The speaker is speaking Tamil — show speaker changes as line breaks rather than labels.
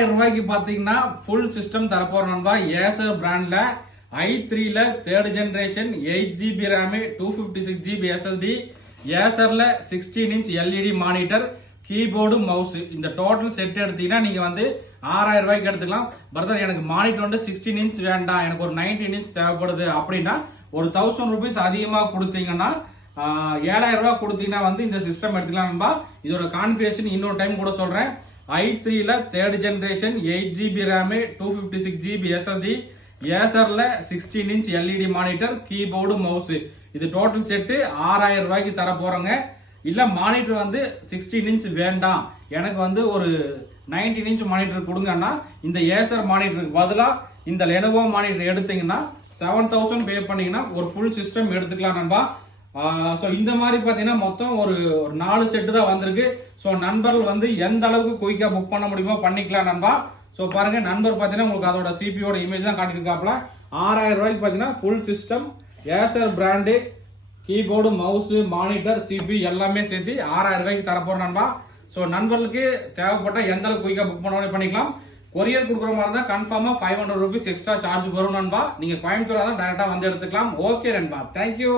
பத்தாயிரம் ரூபாய்க்கு பார்த்தீங்கன்னா ஃபுல் சிஸ்டம் தரப்போகிற நண்பா. ஏசர் பிராண்டில் ஐ த்ரீல third generation eight GB RAM two fifty six GB SSD ஏசரில் sixteen inch LED monitor keyboard mouse இந்த டோட்டல் செட் எடுத்தீங்கன்னா நீங்கள் வந்து ஆறாயிரம் ரூபாய்க்கு எடுத்துக்கலாம். பிரதர் எனக்கு மானிட்டர் வந்து சிக்ஸ்டீன் இன்ச் வேண்டாம். எனக்கு ஒரு நைன்டீன் இன்ச் தேவைப்படுது. அப்படின்னா ஒரு தௌசண்ட் ருபீஸ் அதிகமாக கொடுத்தீங்கன்னா ஏழாயிரம் ரூபா கொடுத்தீங்கன்னா வந்து இந்த சிஸ்டம் எடுத்துக்கலாம் நண்பா. இதோட கான்ஃபிகரேஷன் இன்னொரு டைம் கூட சொல்றேன். ஐ த்ரீல third generation eight GB RAM two fifty six GB SSD ஏசர்ல sixteen inch LED monitor keyboard mouse இது டோட்டல் செட்டு ஆறாயிரம் ரூபாய்க்கு தர போறோங்க. இல்ல மானிட்டர் வந்து சிக்ஸ்டீன் இன்ச் வேண்டாம். எனக்கு வந்து ஒரு நைன்டீன் இன்ச் மானிட்டர் கொடுங்கன்னா இந்த ஏசர் மானிட்டருக்கு பதிலாக இந்த லெனோவோ மானிட்டர் எடுத்தீங்கன்னா செவன் தௌசண்ட் பே பண்ணீங்கன்னா ஒரு ஃபுல் சிஸ்டம் எடுத்துக்கலாம் நண்பா. ஸோ இந்த மாதிரி பார்த்தீங்கன்னா மொத்தம் ஒரு ஒரு நாலு செட்டு தான் வந்திருக்கு. ஸோ நண்பர்கள் வந்து எந்த அளவுக்கு குயிக்காக புக் பண்ண முடியுமோ பண்ணிக்கலாம் நண்பா. ஸோ பாருங்க நண்பர் பார்த்தீங்கன்னா உங்களுக்கு அதோட சிபியோட இமேஜ் தான் காட்டியிருக்காப்புல. ஆறாயிரம் ரூபாய்க்கு பார்த்தீங்கன்னா full system Acer brand keyboard mouse monitor CPU எல்லாமே சேர்த்து ஆறாயிரம் ரூபாய்க்கு தரப்போறோம் நண்பா. ஸோ நண்பர்களுக்கு தேவைப்பட்ட எந்த அளவுக்கு குயிக்காக புக் பண்ண பண்ணிக்கலாம். கொரியர் கொடுக்குற மாதிரி தான் கன்ஃபார்மாக five hundred rupees extra charge வரும் நண்பா. நீங்கள் கோயம்புத்தூராக தான் டேரெக்டாக வந்து எடுத்துக்கலாம். ஓகே நண்பா. தேங்க்யூ